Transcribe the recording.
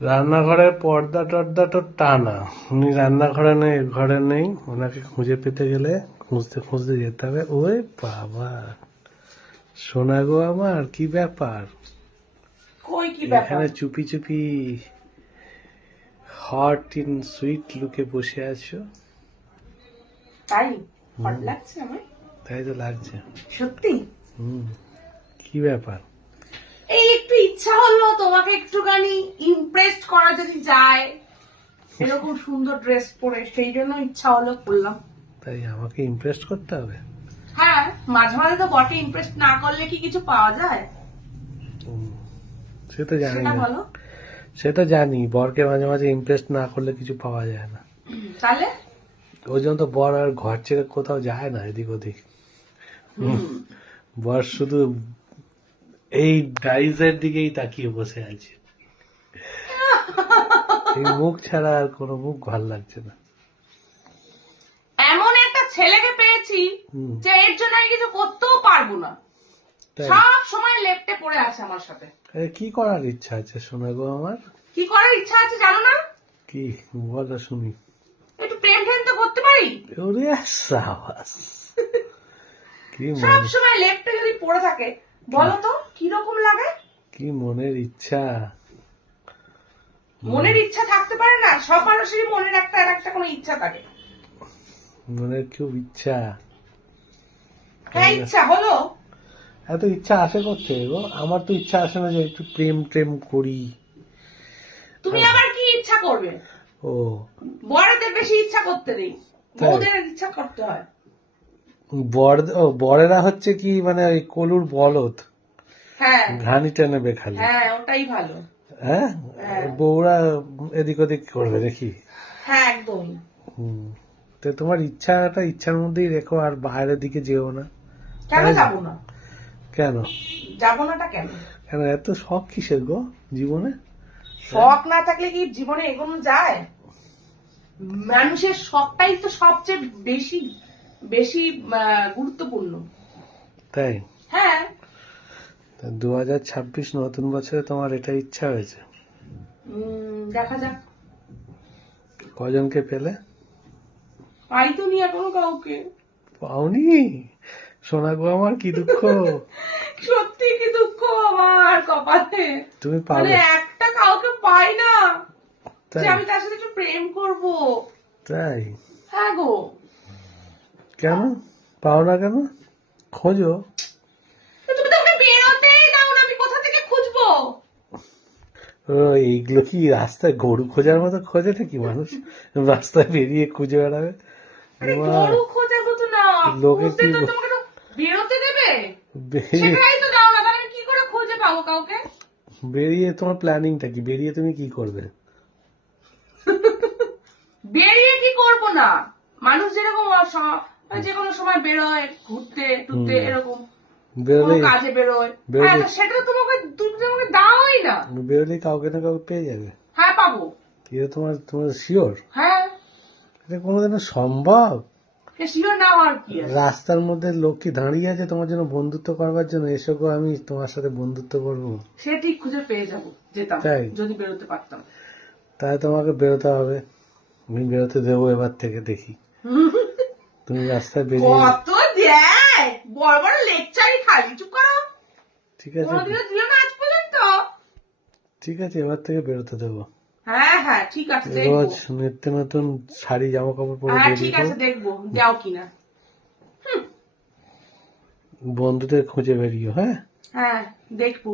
রান্নাঘরের পর্দা টর্দা তো টানা, উনি রান্নাঘরে নেই, ঘরে নেই, ওনাকে খুঁজে পেতে গেলে খুঁজতে খুঁজতে যেতে হবে। ওই বাবা, শোনা গো আমার, কি ব্যাপার? কই কি ব্যাপার? এখানে চুপি চুপি হট ইন সুইট লুকে বসে আছো। তাই হট লাগছে আমার? তাই তো লাগছে। সত্যি? হুম, কি ব্যাপার? এই একটু ইচ্ছা হলো তোমাকে একটুখানি ইমপ্রেস করা যদি যায়, এরকম সুন্দর ড্রেস পরে, সেই জন্য ইচ্ছা হলো করলাম। তাই আমাকে ইমপ্রেস করতে হবে? হ্যাঁ, মাঝে মাঝে তো বটে, ইমপ্রেস না করলে কি কিছু পাওয়া যায়? সে তো জানি সেটা না, বলো। সে তো জানি, বরকে মাঝে মাঝে ইমপ্রেস না করলে কিছু পাওয়া যায় না। তাহলে ওই জন্য তো বর আর ঘর ছেড়ে কোথাও যায় না এদিক ওদিক। বর শুধু এই ডাইজের দিকেই তাকিয়ে বসে আছে। এই মুখ ছাড়া আর কোনো মুখ ভাল লাগছে না। এমন একটা ছেলেকে পেয়েছি হুম, যে এর জন্য আমি কিছু করতেও পারবো না, তাই? সব সময় লেপটে পড়ে আছে আমার সাথে। আরে কি করার ইচ্ছা আছে শোনা গো আমার? কি করার ইচ্ছা আছে জানো না? কি বলো শুনি। একটু প্রেম টেম তো করতে পারি। ওরে সাবাস, কি সব মনে, সময় লেপটে যদি পড়ে থাকে, বলো তো কিরকম লাগে? কি মনের ইচ্ছা। মনের ইচ্ছা থাকতে পারে না? সব মানুষেরই মনের একটা একটা কোনো ইচ্ছা থাকে। মনের খুব ইচ্ছা। হ্যাঁ, ইচ্ছা হলো। এত ইচ্ছা আসে করতে গো? আমার তো ইচ্ছা আসে না যে একটু প্রেম প্রেম করি। তুমি আবার কি ইচ্ছা করবে? ও, বড়দের বেশি ইচ্ছা করতে নেই, বউদের ইচ্ছা করতে হয়। বরেরা হচ্ছে কি মানে ওই কলুর বলদ, হ্যাঁ ঘানি টেনেবে খালি। হ্যাঁ, ওটাই ভালো। হ্যাঁ, হ্যাঁ বউরা এদিক ওদিক করবে দেখি। হ্যাঁ, একদম। হুম, তো তোমার ইচ্ছাটা ইচ্ছার মধ্যেই রেখো, আর বাইরের দিকে যেও না। কেন যাবো না? কেন? যাবো নাটা কেন? কেন এত শখ কিসের গো জীবনে? শখ না থাকলে কি জীবনে এগোনো যায়? মানুষের শখটাই তো সবচেয়ে বেশি বেশি গুরুত্বপূর্ণ। তাই? হ্যাঁ। 2026 নতুন বছরে তোমার এটা ইচ্ছা হয়েছে? দেখা যাক। কজনকে পেলে? পাই তো নি এখনো কাউকে। পাওনি? শোনা গো আমার, কি দুঃখ। সত্যি কি দুঃখ আমার কপালে। তুমি মানে পাবে। একটা কাউকে পাই না যে তাই? আমি তার সাথে একটু প্রেম করব। তাই? হ্যাঁ গো। কেন পাও না কেন? খোঁজো। তুমি তো আমাকে বেরোতেই দাও না, আমি কোথা থেকে খুঁজবো? ও, এইগুলো কি রাস্তায় গরু খোঁজার মতো খোঁজে নাকি মানুষ? রাস্তায় বেরিয়ে খুঁজে বেড়াবে? আরে মা, গরু খোঁজার মতো না, লোকে খুঁজতে কি তো তোমাকে তো বেরোতে দেবে। বেরিয়ে, সেটাই তো দাও না, তাহলে আমি কি করে খুঁজে পাবো কাউকে? বেরিয়ে তোমার প্ল্যানিংটা কি? বেরিয়ে তুমি কি করবে? বেরিয়ে কি করব না, মানুষ যেরকম যে কোনো সময় বেরোয় ঘুরতে টুরতে, এরকম কোনো বেরোলে, কাজে বেরোয়। হ্যাঁ, বেরোলে, তো সেটা তো তুমি তো আমাকে দাওই না। বেরোলে কাউকে না কাউকে পেয়ে যাবে। হ্যাঁ, পাবো। এটা তোমার তোমার শিওর? হ্যাঁ, এটা কোনোদিনও সম্ভব? শিওর না আর কি আছে? রাস্তার মধ্যে লোক কি দাঁড়িয়ে আছে তোমার জন্য বন্ধুত্ব করবার জন্য? এসো গো, আমি তোমার সাথে বন্ধুত্ব করবো। সে ঠিক খুঁজে পেয়ে যাবো, যেতাম তাই? যদি বেরোতে পারতাম। তাই তোমাকে বেরোতে হবে। আমি বেরোতে দেবো এবার থেকে, দেখি তুমি রাস্তায় বেরিয়ে। কত দেয়, বড় বড় লেকচারই খালি, চুপ করো। ঠিক আছে, কোনোদিনও দিল না আজ পর্যন্ত। ঠিক আছে, এবার থেকে বেরোতে দেবো। হ্যাঁ হ্যাঁ, ঠিক আছে, দেখবো। রোজ নিত্য নতুন শাড়ি জামা কাপড় পরে হ্যাঁ ঠিক বেরিয়ে আছে, দেখবো যাও কিনা। বন্ধুদের খুঁজে বেরিও। হ্যাঁ, হ্যাঁ, দেখবো।